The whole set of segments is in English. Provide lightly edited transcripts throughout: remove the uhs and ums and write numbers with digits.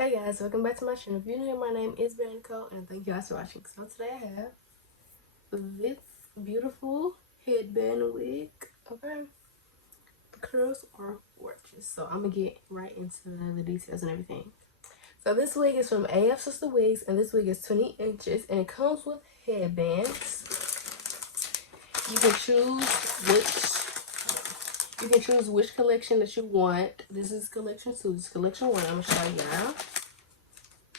Hey guys, welcome back to my channel. If you're new here, my name is Nicole, and thank you guys for watching. So today I have this beautiful headband wig. Okay, the curls are gorgeous. So I'm gonna get right into the details and everything. So this wig is from afsisterwig, and this wig is 20 inches, and it comes with headbands. You can choose which collection that you want. This is collection 2. This is collection 1. I'm gonna show y'all.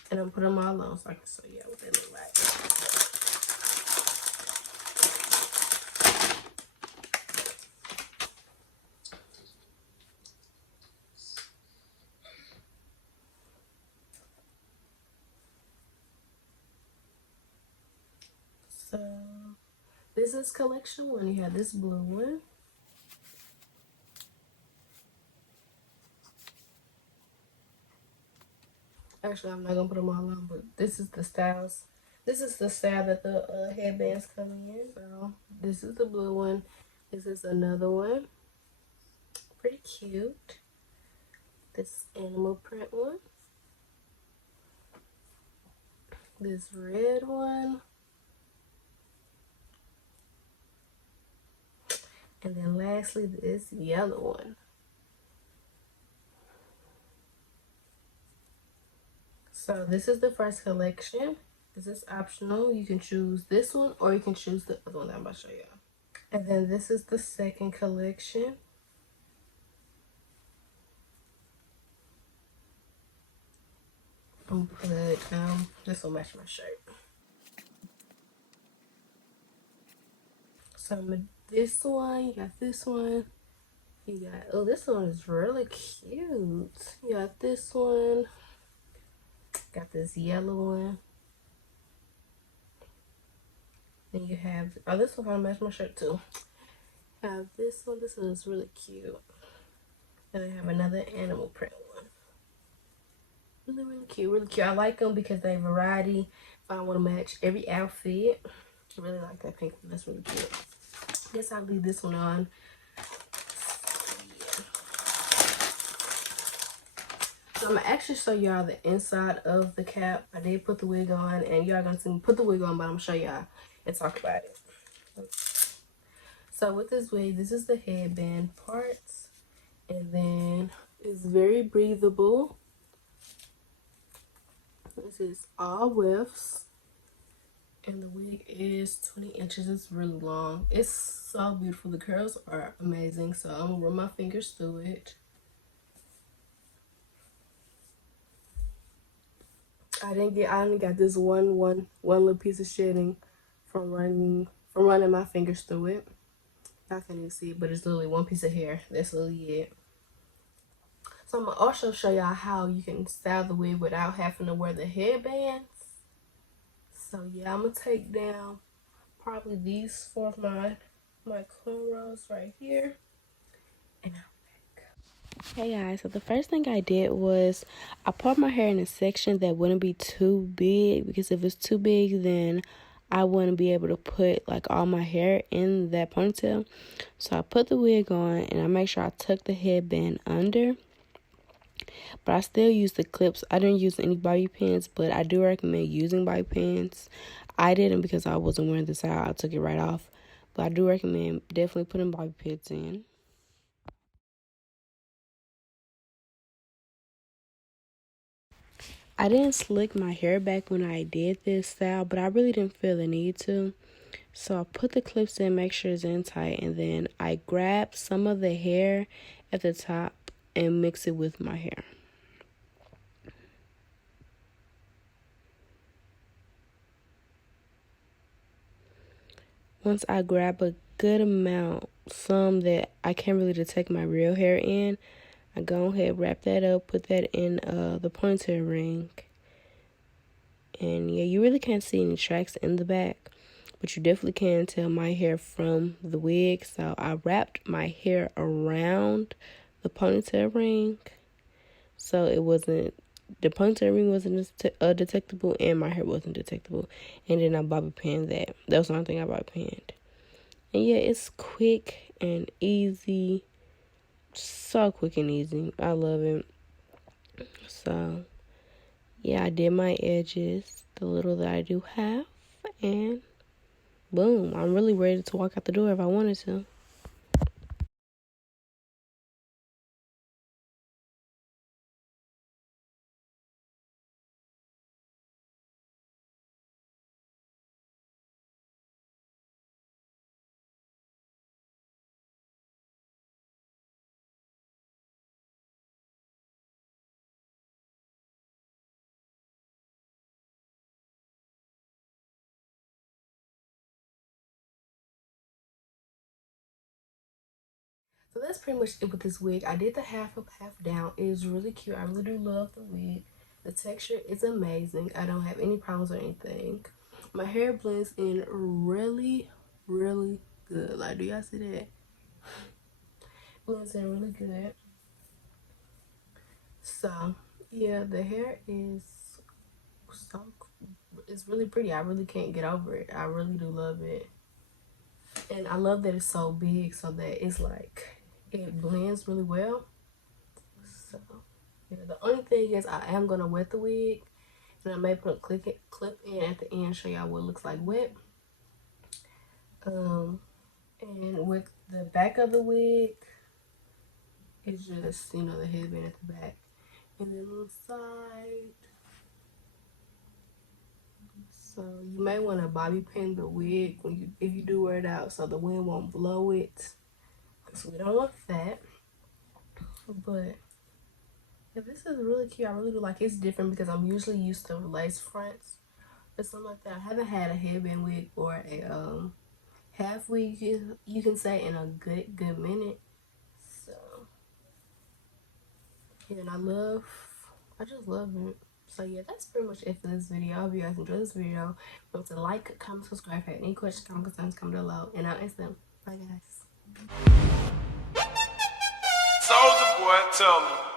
And I'm putting them all on so I can show you what they look like. So this is collection 1. You have this blue one. Actually, I'm not gonna put them all on, but this is the styles. This is the style that the headbands come in. So this is the blue one. This is another one. Pretty cute. This animal print one. This red one. And then lastly, this yellow one. So this is the first collection. This is optional. You can choose this one or you can choose the other one that I'm about to show you. And then this is the second collection. I'm gonna put this will match my shirt. So this one, you got this one. You got, oh, this one is really cute. You got this one. Got this yellow one. Then you have, oh, this one kind of match my shirt too. Have this one. This one is really cute. And I have another animal print one. Really cute, really cute. I like them because they have variety. If I want to match every outfit, I really like that pink one. That's really cute. Guess I'll leave this one on. So I'm gonna actually show y'all the inside of the cap. I did put the wig on, and y'all gonna see me put the wig on, but I'm gonna show y'all and talk about it. So with this wig, this is the headband parts, and then it's very breathable. This is all widths, and the wig is 20 inches. It's really long. It's so beautiful. The curls are amazing. So I'm gonna run my fingers through it. I only got this one little piece of shedding from running my fingers through it. I can't even see it, but it's literally one piece of hair. That's literally it. So I'm gonna also show y'all how you can style the wig without having to wear the headbands. So yeah, I'm gonna take down probably these four of my cornrows right here, and hey guys, so the first thing I did was I put my hair in a section that wouldn't be too big, because if it's too big then I wouldn't be able to put like all my hair in that ponytail. So I put the wig on and I make sure I tuck the headband under, but I still use the clips. I didn't use any bobby pins, but I do recommend using bobby pins. I didn't because I wasn't wearing this out. I took it right off, but I do recommend definitely putting bobby pins in. I didn't slick my hair back when I did this style, but I really didn't feel the need to. So I put the clips in, make sure it's in tight, and then I grabbed some of the hair at the top and mix it with my hair. Once I grab a good amount, some that I can't really detect my real hair in, I go ahead, wrap that up, put that in the ponytail ring. And yeah, you really can't see any tracks in the back, but you definitely can tell my hair from the wig. So I wrapped my hair around the ponytail ring, so it wasn't, the ponytail ring wasn't detectable and my hair wasn't detectable. And then I bobby pinned that. That was the only thing I bobby pinned. And yeah, it's quick and easy. So quick and easy. I love it. So yeah, I did my edges, the little that I do have, and boom, I'm really ready to walk out the door if I wanted to. So that's pretty much it with this wig. I did the half up, half down. It is really cute. I really do love the wig. The texture is amazing. I don't have any problems or anything. My hair blends in really, really good. Like, do y'all see that? Blends in really good. So, yeah, the hair is so, it's really pretty. I really can't get over it. I really do love it. And I love that it's so big so that it's like, it blends really well. So, yeah, the only thing is I am gonna wet the wig, and I may put a clip in at the end, show y'all what it looks like wet. And with the back of the wig, it's just, you know, the headband at the back, and then on the side. So you may want to bobby pin the wig when if you do wear it out, so the wind won't blow it, because we don't want that. But yeah, this is really cute. I really do like it. It's different because I'm usually used to lace fronts or something like that. I haven't had a headband wig or a half wig, you can say, in a good minute. So yeah, and I just love it. So yeah, that's pretty much it for this video. I hope you guys enjoyed this video. Remember to like, comment, subscribe. If you have any questions, comments, concerns, comment below, and I'll answer them. Bye guys. Soldier boy, tell me.